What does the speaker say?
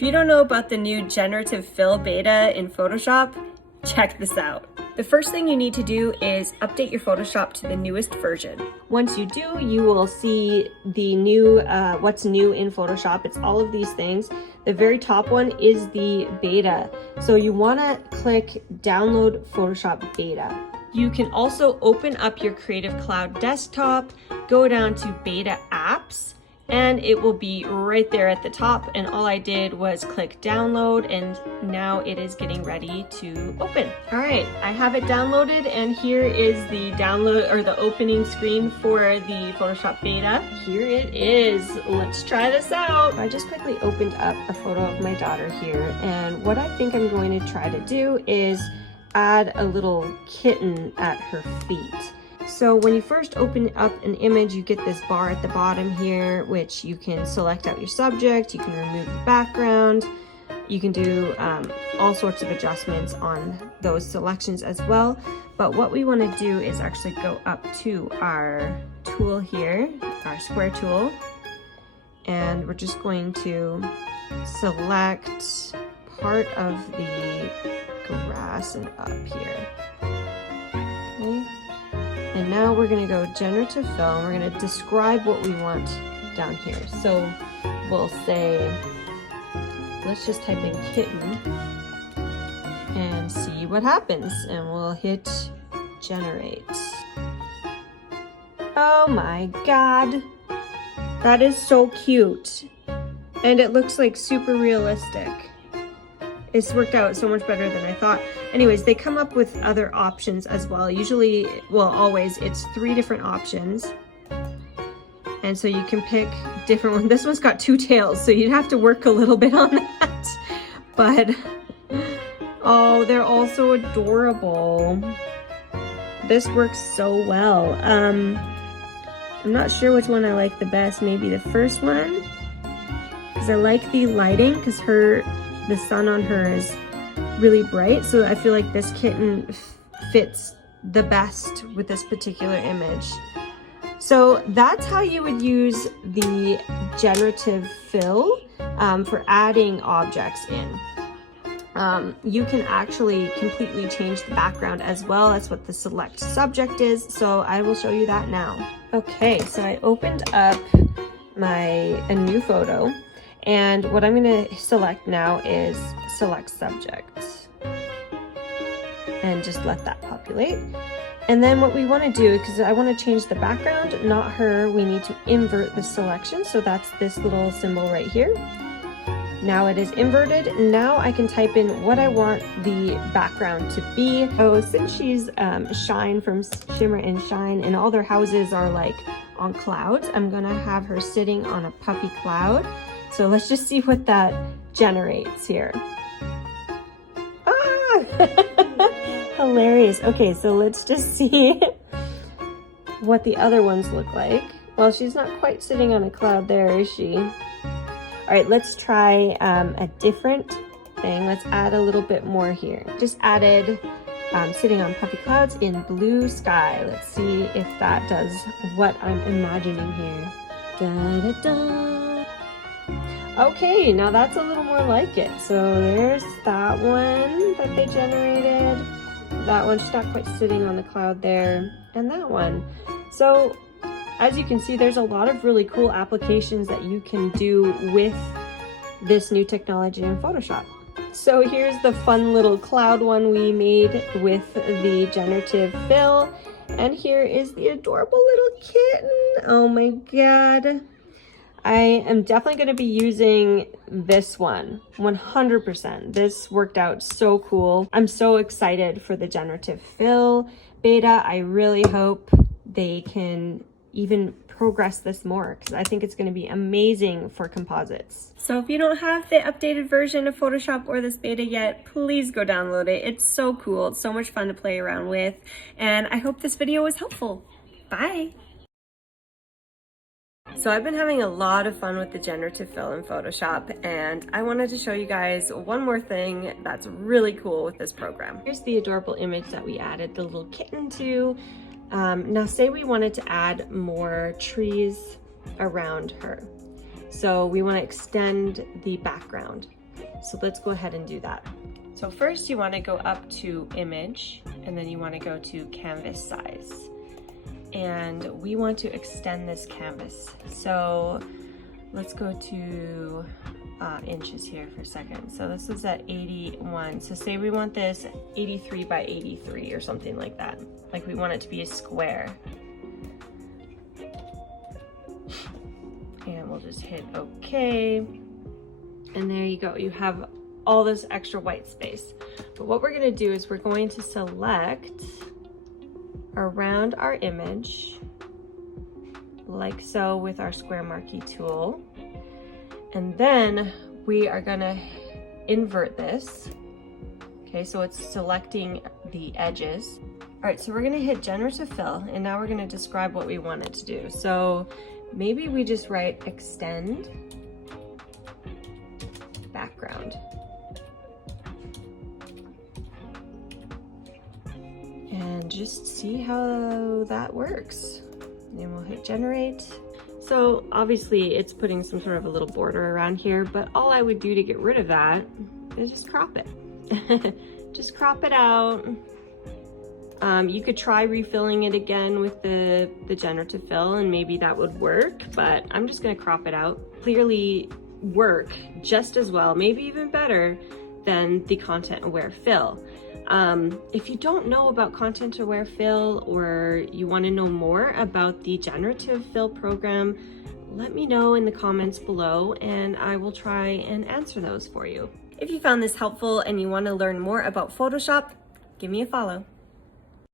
If you don't know about the new Generative Fill beta in Photoshop, check this out. The first thing you need to do is update your Photoshop to the newest version. Once you do, you will see the new, what's new in Photoshop. It's all of these things. The very top one is the beta. So you wanna click download Photoshop beta. You can also open up your Creative Cloud desktop, go down to beta apps, and it will be right there at the top. And all I did was click download, and now it is getting ready to open. All right, I have it downloaded, and here is the download or the opening screen for the Photoshop beta. Here it is. Let's try this out. I just quickly opened up a photo of my daughter here, and what I think I'm going to try to do is add a little kitten at her feet. So when you first open up an image, you get this bar at the bottom here, which you can select out your subject, you can remove the background, you can do all sorts of adjustments on those selections as well. But what we want to do is actually go up to our tool here, our square tool, and we're just going to select part of the grass and up here. Okay. And now we're going to go Generative Fill, and we're going to describe what we want down here. So we'll say, let's just type in kitten and see what happens. And we'll hit generate. Oh my God, that is so cute. And it looks like super realistic. It's worked out so much better than I thought. Anyways, they come up with other options as well. Usually, well, always, it's 3 different options. And so you can pick different ones. This one's got 2 tails, so you'd have to work a little bit on that. But, oh, they're all so adorable. This works so well. I'm not sure which one I like the best. Maybe the first one, because I like the lighting, because the sun on her is really bright, so I feel like this kitten fits the best with this particular image. So that's how you would use the Generative Fill for adding objects in. You can actually completely change the background as well. That's what the select subject is, so I will show you that now. Okay, so I opened up a new photo. And what I'm going to select now is select subject, and just let that populate. And then what we want to do, because I want to change the background, not her, we need to invert the selection. So that's this little symbol right here. Now it is inverted. Now I can type in what I want the background to be. Oh, since she's Shine from Shimmer and Shine, and all their houses are like on clouds, I'm going to have her sitting on a puffy cloud. So let's just see what that generates here. Ah! Hilarious. Okay, so let's just see what the other ones look like. Well, she's not quite sitting on a cloud there, is she? All right, let's try a different thing. Let's add a little bit more here. Just added sitting on puffy clouds in blue sky. Let's see if that does what I'm imagining here. Da, da, da. Okay, now that's a little more like it. So there's that one that they generated. That one, she's not quite sitting on the cloud there. And that one. So as you can see, there's a lot of really cool applications that you can do with this new technology in Photoshop. So here's the fun little cloud one we made with the Generative Fill. And here is the adorable little kitten. Oh my God. I am definitely going to be using this one 100%. This worked out so cool. I'm so excited for the Generative Fill beta. I really hope they can even progress this more, because I think it's going to be amazing for composites. So if you don't have the updated version of Photoshop or this beta yet, please go download it. It's so cool. It's so much fun to play around with. And I hope this video was helpful. Bye. So I've been having a lot of fun with the Generative Fill in Photoshop, and I wanted to show you guys one more thing that's really cool with this program. Here's the adorable image that we added the little kitten to. Now say we wanted to add more trees around her. So we want to extend the background. So let's go ahead and do that. So first you want to go up to image, and then you want to go to canvas size. And we want to extend this canvas. So let's go to inches here for a second. So this is at 81. So say we want this 83 by 83 or something like that. Like we want it to be a square. And we'll just hit OK. And there you go. You have all this extra white space. But what we're going to do is we're going to select around our image, like so, with our square marquee tool. And then we are going to invert this. Okay, so it's selecting the edges. All right, so we're going to hit Generative Fill, and now we're going to describe what we want it to do. So maybe we just write extend background. And just see how that works. And we'll hit generate. So obviously it's putting some sort of a little border around here, but all I would do to get rid of that is just crop it. Just crop it out. You could try refilling it again with the Generative Fill, and maybe that would work, but I'm just gonna crop it out. Clearly work just as well, maybe even better than the content aware fill. If you don't know about content aware fill, or you want to know more about the Generative Fill program, let me know in the comments below and I will try and answer those for you. If you found this helpful and you want to learn more about Photoshop, give me a follow.